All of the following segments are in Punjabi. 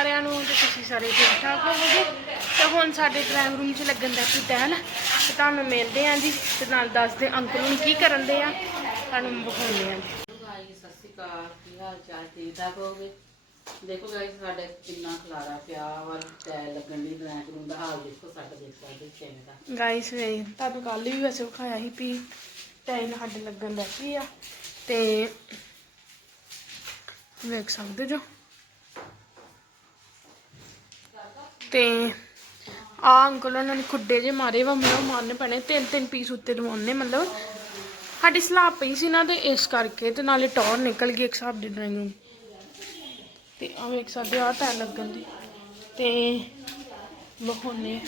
ਸਾਰਿਆਂ ਨੂੰ ਤੇ ਤੁਸੀਂ ਸਾਰੇ ਠੀਕ ਠਾਕ ਹੋਵੋਗੇ? ਤੇ ਹੁਣ ਸਾਡੇ ਡਰਾਈਵ ਰੂਮ 'ਚ ਲੱਗਣ ਦਾ ਕੀ ਟਹਿਲ ਤੇ ਤੁਹਾਨੂੰ ਮਿਲਦੇ ਆਂ ਜੀ ਤੇ ਨਾਲ ਦੱਸਦੇ ਅੰਕਲ ਨੂੰ ਕੀ ਕਰਨ ਦੇ ਆ। ਤੁਹਾਨੂੰ ਵਿਖਾਉਂਦੇ ਆਂ। ਜੀ ਗਾਇਸ ਸਤਿ ਸ਼੍ਰੀ ਅਕਾਲ। ਕੀ ਹਾਲ ਚਾਲ? ਠੀਕ ਠਾਕ ਹੋਗੇ ਦੇਖੋ ਗਾਇਸ ਸਾਡੇ ਕਿੰਨਾ ਖਲਾਰਾ ਪਿਆ ਵਾ ਟੈਲ ਲੱਗਣ ਦੀ ਬਲੈਂਕ ਰੂਮ ਦਾ। ਹਾਲ ਦੇਖੋ ਸਾਡਾ ਦੇਖ ਸਕਦੇ ਕਿਵੇਂ ਦਾ। ਗਾਈਸ ਵੇ ਤੁਹਾਨੂੰ ਕੱਲ ਵੀ ਵੈਸੇ ਵਿਖਾਇਆ ਸੀ ਵੀ ਟਾਈਲ ਸਾਡੇ ਲੱਗਣ ਦਾ ਕੀ ਆ। ਤੇ ਵੇਖ ਸਕਦੇ ਜੋ। ਤੇ ਆ ਅੰਕਲ ਉਹਨਾਂ ਨੇ ਖੁੱਡੇ ਜੇ ਮਾਰੇ ਵਾ ਮੈਨੂੰ ਮਾਰਨੇ ਪੈਣੇ। ਤਿੰਨ ਤਿੰਨ ਪੀਸ ਉੱਤੇ ਲਵਾਉਣੇ ਮਤਲਬ ਸਾਡੀ ਸਲਾਬ ਪਈ ਸੀ ਨਾ ਤੇ ਇਸ ਕਰਕੇ ਤੇ ਨਾਲੇ ਟੌਰ ਨਿਕਲ ਗਈ ਇੱਕ ਹਿਸਾਬ ਦੀ ਡਰਾਇੰਗ ਰੂਮ। ਤੇ ਆ ਵੇਖ ਸਕਦੇ ਆ ਟਾਈਲ ਲੱਗਣ ਦੀ। ਤੇ ਵਿਖਾਉਂਦੇ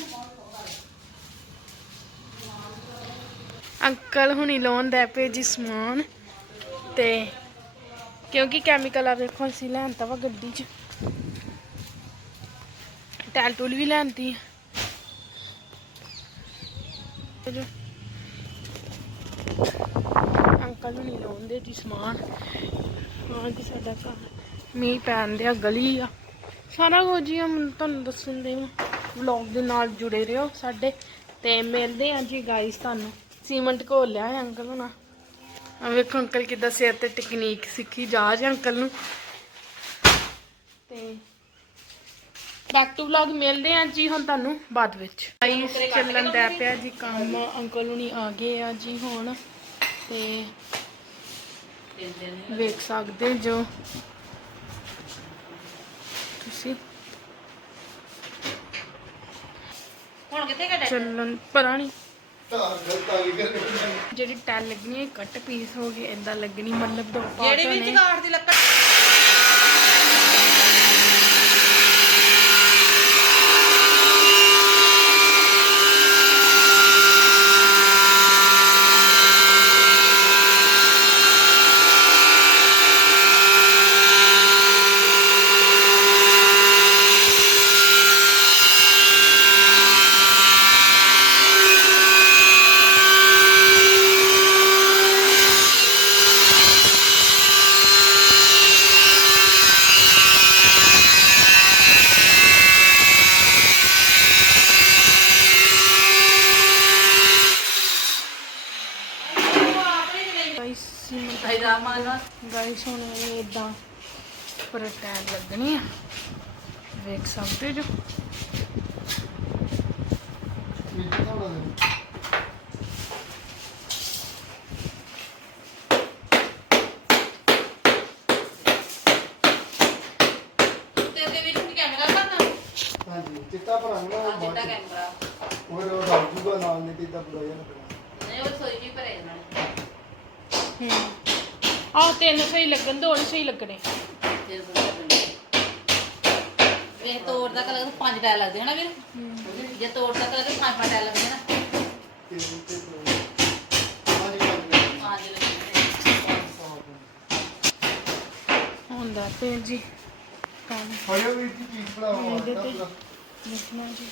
ਅੰਕਲ ਹੁਣੀ ਲਾਉਣ ਦਾ ਪਏ ਜੀ ਸਮਾਨ। ਤੇ ਕਿਉਂਕਿ ਕੈਮੀਕਲ ਆ ਵੇਖੋ, ਅਸੀਂ ਲੈਣਤਾ ਵਾ ਗੱਡੀ 'ਚ। ਟੈਲ ਟੂਲ ਵੀ ਲੈਣਤੀ ਜੋ ਅੰਕਲ ਹੁਣੀ ਲਾਉਂਦੇ ਜੀ ਸਮਾਨ। ਹਾਂ ਜੀ, ਸਾਡਾ ਘਰ। ਮੀਂਹ ਪੈਣ ਦਿਆ, ਗਲੀ ਆ। ਸਾਰਾ ਕੁਝ ਹੀ ਆ ਤੁਹਾਨੂੰ ਦੱਸਣ ਦੇ ਵਲੌਗ ਦੇ ਨਾਲ ਜੁੜੇ ਰਹੋ ਸਾਡੇ। ਤੇ ਮਿਲਦੇ ਆ ਜੀ ਗਾਇਸ ਤੁਹਾਨੂੰ। ਸੀਮੈਂਟ ਘੋਲ ਲਿਆ ਹੈ ਅੰਕਲ ਹੁਣਾ। ਆ ਵੇਖੋ ਅੰਕਲ ਕਿੱਦਾਂ ਸਿਰ ਤੇ ਟੈਕਨੀਕ ਸਿੱਖੀ, ਜਾ ਜੀ ਅੰਕਲ ਨੂੰ। ਤੇ ਬੈਕ ਟੂ ਵਲੌਗ ਮਿਲਦੇ ਆ ਜੀ ਹੁਣ ਤੁਹਾਨੂੰ ਬਾਅਦ ਵਿੱਚ। ਗਾਇਸ ਚੱਲਣ ਦਾ ਪਿਆ ਜੀ ਕੰਮ। ਅੰਕਲ ਹੁਣੀ ਆ ਗਏ ਆ ਜੀ ਹੁਣ। ਤੇ ਵੇਖ ਸਕਦੇ ਜੋ। ਤੁਸੀਂ? ਹੁਣ ਕਿੱਥੇ ਗਏ ਚੱਲਣ ਪਰਾਂ ਨਹੀਂ ਜਿਹੜੀ ਟੈਲ ਲੱਗਣੀ ਹੈ ਕੱਟ ਪੀਸ ਹੋ ਗਏ ਇਦਾਂ ਲੱਗਣੀ ਮਤਲਬ ਦੋ ਪਾਰਟ ਜਿਹੜੀ ਵੀ ਜਗਾੜ ਦੀ ਲੱਕੜ ਗਾਇਸ ਸੀਮੈਂਟ ਫਾਇਦਾ ਮਾਨਾ ਗਾਇਸ ਹੁਣ ਇਦਾਂ ਪਰ ਟੈਲ ਲੱਗਣੀ ਆ। ਵੇਖ ਸਕਦੇ ਜੋ। ਹਾਂਜੀ ਚਿੱਟਾ ਭਰਾਂਗਾ ਆ ਜਿੱਡਾ ਕੈਮਰਾ ਉਹ ਉਹ ਡਾਕੂਗਾ ਨਾਲ ਨਹੀਂ ਤੇ ਇਦਾਂ ਬੁਰਾ ਉਹ ਇਹਨਾਂ ਨੇ ਹੂੰ ਆਹ ਤਿੰਨ ਸਹੀ ਲੱਗਣ ਦੋ ਨਹੀਂ ਸਹੀ ਲੱਗਣੇ। ਫਿਰ ਵੇ ਤੋੜ ਦਾ ਕਲਰ ਪੰਜ ਟਾਇਲ ਲੱਗਦੇ ਹਨਾ ਵੀਰ? ਜੇ ਤੋੜ ਦਾ ਕਲਰ ਪੰਜ ਪੰਜ ਟਾਇਲ ਲੱਗਦੇ ਨਾ ਤੇ ਤੇ ਪੰਜ ਪੰਜ ਪੰਜ ਲੱਗਦੇ ਹੁੰਦਾ ਤੇ ਜੀ ਕੰਮ ਦੇਖਣਾ ਜੀ।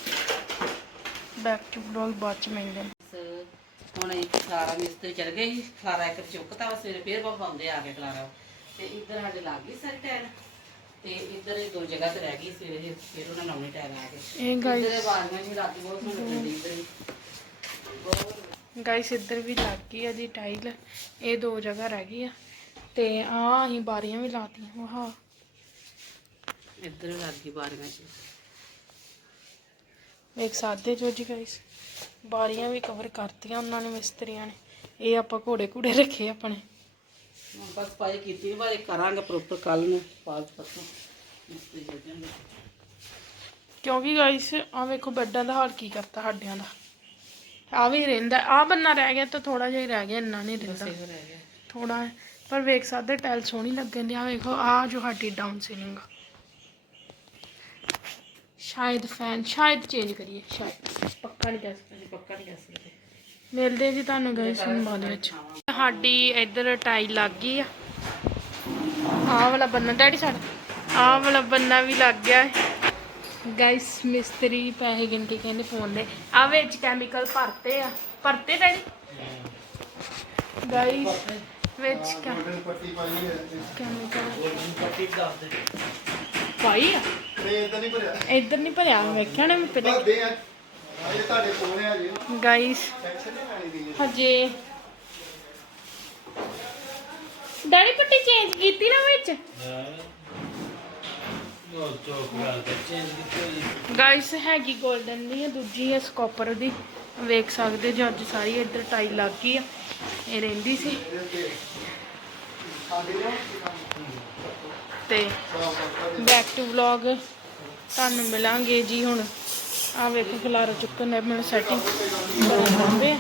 ਬੈਕ ਟੂ ਵਲੌਗ ਬਾਅਦ ਚ ਮਿਲਦੇ ਹੁਣ ਇਹ ਸਾਰਾ ਮਿਸਤਰੀ ਚਲ ਗਏ ਸੀ ਸਾਰਾ ਇੱਕ ਚੁੱਕਤਾ ਵਾ ਸਵੇਰੇ ਫੇਰ ਪਾਉਂਦੇ ਆ ਕੇ ਖਲਾਰਾ। ਤੇ ਇੱਧਰ ਸਾਡੇ ਲੱਗ ਗਈ ਸਾਰੀ ਟਾਇਲ ਤੇ ਇੱਧਰ ਇਹ ਦੋ ਜਗ੍ਹਾ ਤੇ ਰਹਿ ਗਈ ਸਵੇਰੇ ਫੇਰ ਉਹਨਾਂ ਨਵੀਂ ਟਾਇਲ ਆ ਇਹ ਇੱਧਰ ਬਾਰੀਆਂ ਵੀ ਰਾਤੀ ਬਹੁਤ ਸੋਹਣੀ ਲੱਗਦੀ ਇੱਧਰ ਬਹੁਤ ਗਾਇਸ ਇੱਧਰ ਵੀ ਲੱਗ ਗਈ ਆ ਜੀ ਟਾਈਲ ਇਹ ਦੋ ਜਗ੍ਹਾ ਰਹਿ ਗਈ ਆ। ਤੇ ਆ ਅਸੀਂ ਬਾਰੀਆਂ ਵੀ ਲਾਤੀਆਂ ਵਾਹ। ਇੱਧਰ ਲੱਗ ਗਈ ਬਾਰੀਆਂ 'ਚ। ਵੇਖ ਸਕਦੇ ਜੋ ਜੀ ਗਾਇਸ ਬਾਰੀਆਂ ਵੀ ਕਵਰ ਕਰਤੀਆਂ ਉਹਨਾਂ ਨੇ ਮਿਸਤਰੀਆਂ ਨੇ। ਇਹ ਆਪਾਂ ਘੋੜੇ ਘੂੜੇ ਰੱਖੇ ਆਪਣੇ। ਹੁਣ ਬਸ ਪਾਈ ਕੀਤੀ ਬਾਰੇ ਕਰਾਂਗੇ ਪ੍ਰੋਪਰ ਕੱਲ ਨੂੰ ਪਾਲ ਪਰਸੋਂ। ਮਿਸਤਰੀ ਚੱਲ ਜਾਣਗੇ ਕਿਉਂਕਿ ਗਾਇਸ ਆ ਵੇਖੋ ਬੈੱਡਾਂ ਦਾ ਹਾਲ ਕੀ ਕਰਤਾ ਸਾਡਿਆਂ ਦਾ। ਆ ਵੀ ਰਹਿੰਦਾ ਆ ਬੰਨਾ ਰਹਿ ਗਿਆ ਤਾਂ ਥੋੜਾ ਜਿਹਾ ਹੀ ਰਹਿ ਗਿਆ ਇੰਨਾ ਨਹੀਂ ਰਹਿੰਦਾ। ਥੋੜਾ ਪਰ ਵੇਖ ਸਕਦੇ ਟਾਈਲ ਸੋਹਣੀ ਲੱਗਣ ਦੀ ਆ। ਵੇਖੋ ਆ ਜੋ ਸਾਡੀ ਡਾਊਨ ਸੀਲਿੰਗ ਆ। ਸ਼ਾਇਦ ਫੈਨ ਸ਼ਾਇਦ ਚੇਂਜ ਕਰੀਏ ਸ਼ਾਇਦ। ਪੱਕਾ ਨਹੀਂ ਕਹਿ ਸਕਦੇ ਪੱਕਾ ਨਹੀਂ ਕਰ ਸਕਦੇ। ਮਿਲਦੇ ਜੀ ਤੁਹਾਨੂੰ ਗਏ ਸੁਣ ਬਾਅਦ ਵਿੱਚ। ਸਾਡੀ ਇੱਧਰ ਟਾਈਲ ਲੱਗ ਗਈ ਆ। ਆਹ ਵਾਲਾ ਬੰਨਾ ਡੈਡੀ ਸਾਡਾ। ਆਹ ਵਾਲਾ ਬੰਨਾ ਵੀ ਲੱਗ ਗਿਆ ਹੈ ਗਾਇਸ ਮਿਸਤਰੀ ਪੈਸੇ ਗਿਣ ਕੇ ਕਹਿੰਦੇ ਫੋਨ ਦੇ ਆ ਵਿੱਚ ਕੈਮੀਕਲ ਭਰਤੇ ਆ। ਭਰਤੇ ਡੈਡੀ? ਗਾਇਸ ਵਿੱਚ ਗੋਲਡਨ ਪੱਟੀ ਪਾਈ ਹੈ ਕੈਮੀਕਲ ਪੱਟੀ ਦੱਸ ਦੇ। ਪਾਈ ਆ? ਨਹੀਂ ਇਦਾਂ ਨਹੀਂ ਭਰਿਆ। ਇੱਧਰ ਨਹੀਂ ਭਰਿਆ ਵੇਖਿਆ ਨਾ ਮੈਂ ਪਹਿਲਾਂ। ਦੇ ਆ। ਇਹ ਤੁਹਾਡੇ ਕੋਲ ਆ ਜੀ। ਗਾਈਸ ਟੈਨਸ਼ਨ ਨਹੀਂ ਲੈਣੀ ਦੀ ਹਜੇ। ਡੈਡੀ ਪੱਟੀ ਚੇਂਜ ਕੀਤੀ ਨਾ ਵਿੱਚ? ਗਾਈਸ ਹੈਗੀ 골ਡਨ ਨਹੀਂ ਹੈ ਦੂਜੀ ਹੈ ਸਕੋਪਰ ਦੀ। ਵੇਖ ਸਕਦੇ ਜੋ ਅੱਜ ਸਾਰੀ ਇੱਧਰ ਟਾਈ ਲੱਗ ਗਈ ਆ। ਇਹ ਰਹਿੰਦੀ ਸੀ। ਦੇ ਤੇ ਬੈਕ ਟੂ ਵਲੌਗ ਤੁਹਾਨੂੰ ਮਿਲਾਂਗੇ ਜੀ ਹੁਣ। ਆ ਵੇਖੋ ਖਲਾਰਾ ਚੁੱਕਣ ਦਾ, ਮੈਨੂੰ ਸੈਟਿੰਗ ਬਣਾਉਂਦੇ ਆ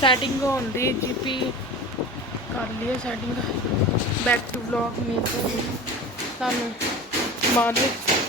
ਸੈਟਿੰਗ ਹੋਣ ਦੀ ਜੀਪੀ ਕਰ ਲਈ setting back to vlog means ਤੁਹਾਨੂੰ ਬਾਅਦ ਵਿੱਚ